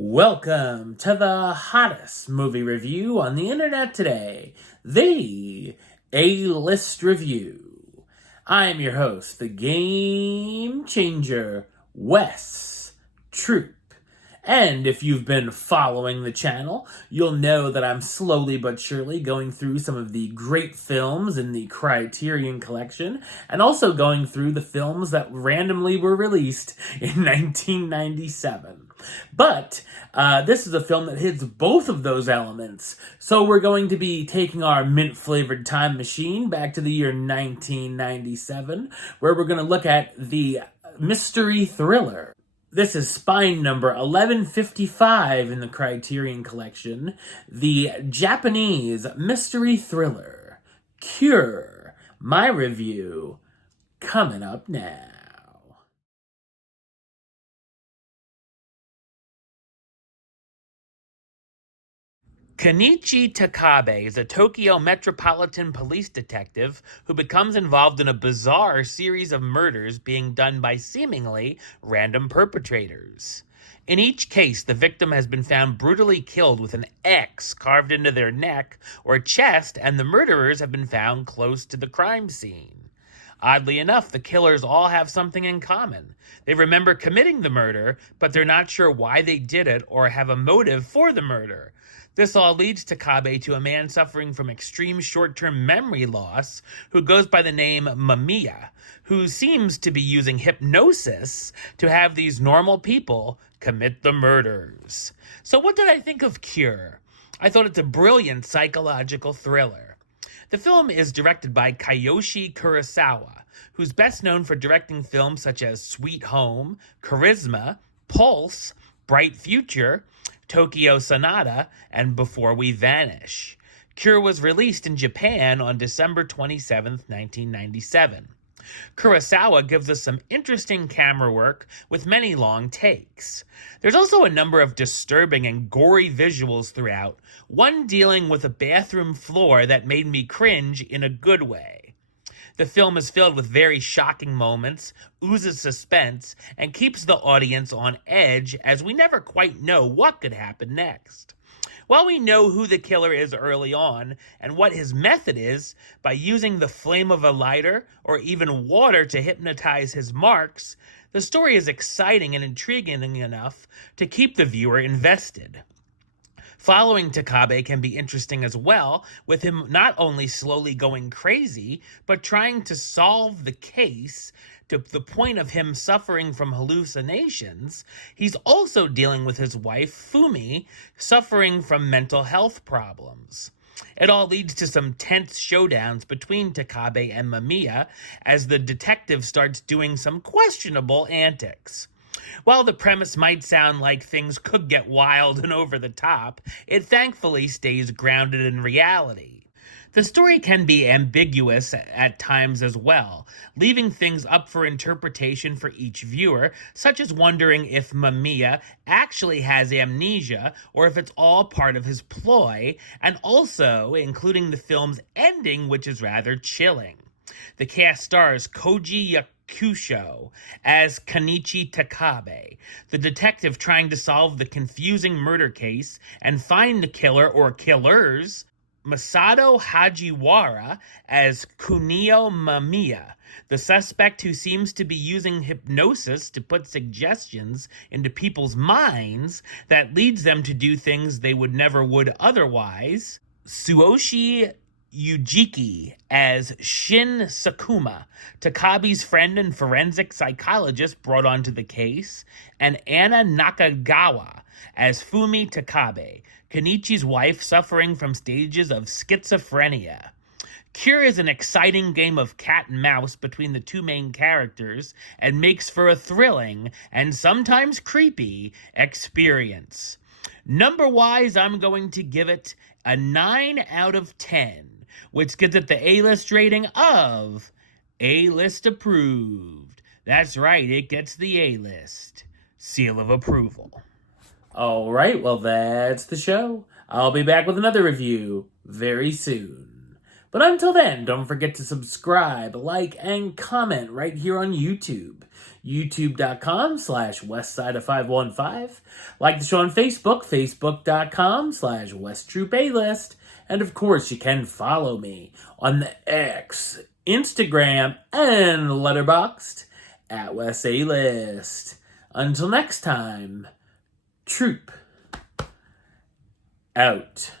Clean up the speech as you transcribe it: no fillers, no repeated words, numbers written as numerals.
Welcome to the hottest movie review on the internet today, the A-List Review. I am your host, the Game Changer, Wes Troop. And if you've been following the channel, you'll know that I'm slowly but surely going through some of the great films in the Criterion Collection, and also going through the films that randomly were released in 1997. But this is a film that hits both of those elements. So we're going to be taking our mint-flavored time machine back to the year 1997, where we're going to look at the mystery thriller. This is spine number 1155 in the Criterion Collection, the Japanese mystery thriller, Cure. My review coming up now. Kenichi Takabe is a Tokyo Metropolitan Police detective who becomes involved in a bizarre series of murders being done by seemingly random perpetrators. In each case, the victim has been found brutally killed with an X carved into their neck or chest, and the murderers have been found close to the crime scene. Oddly enough, the killers all have something in common. They remember committing the murder, but they're not sure why they did it or have a motive for the murder. This all leads Takabe to a man suffering from extreme short-term memory loss who goes by the name Mamiya, who seems to be using hypnosis to have these normal people commit the murders. So what did I think of Cure? I thought it's a brilliant psychological thriller. The film is directed by Kiyoshi Kurosawa, who's best known for directing films such as Sweet Home, Charisma, Pulse, Bright Future, Tokyo Sonata, and Before We Vanish. Cure was released in Japan on December 27, 1997. Kurosawa gives us some interesting camera work with many long takes. There's also a number of disturbing and gory visuals throughout, one dealing with a bathroom floor that made me cringe in a good way. The film is filled with very shocking moments, oozes suspense, and keeps the audience on edge as we never quite know what could happen next. While we know who the killer is early on and what his method is by using the flame of a lighter or even water to hypnotize his marks, the story is exciting and intriguing enough to keep the viewer invested. Following Takabe can be interesting as well, with him not only slowly going crazy, but trying to solve the case to the point of him suffering from hallucinations. He's also dealing with his wife, Fumi, suffering from mental health problems. It all leads to some tense showdowns between Takabe and Mamiya as the detective starts doing some questionable antics. While the premise might sound like things could get wild and over the top, it thankfully stays grounded in reality. The story can be ambiguous at times as well, leaving things up for interpretation for each viewer, such as wondering if Mamiya actually has amnesia or if it's all part of his ploy, and also including the film's ending, which is rather chilling. The cast stars Koji Yakusho as Kenichi Takabe, the detective trying to solve the confusing murder case and find the killer or killers, Masato Hajiwara as Kunio Mamiya, the suspect who seems to be using hypnosis to put suggestions into people's minds that leads them to do things they would otherwise, Tsuyoshi Yujiki as Shin Sakuma, Takabe's friend and forensic psychologist brought onto the case, and Anna Nakagawa as Fumi Takabe, Kenichi's wife suffering from stages of schizophrenia. Cure is an exciting game of cat and mouse between the two main characters and makes for a thrilling and sometimes creepy experience. Number-wise, I'm going to give it a 9 out of 10. Which gives it the A-list rating of A-list approved. That's right, it gets the A-list seal of approval. All right, well, that's the show. I'll be back with another review very soon. But until then, don't forget to subscribe, like, and comment right here on YouTube. YouTube.com/WestsideOf515. Like the show on Facebook, Facebook.com/WestTroopAlist. And of course, you can follow me on the X, Instagram, and Letterboxd at West A List. Until next time, Troop out.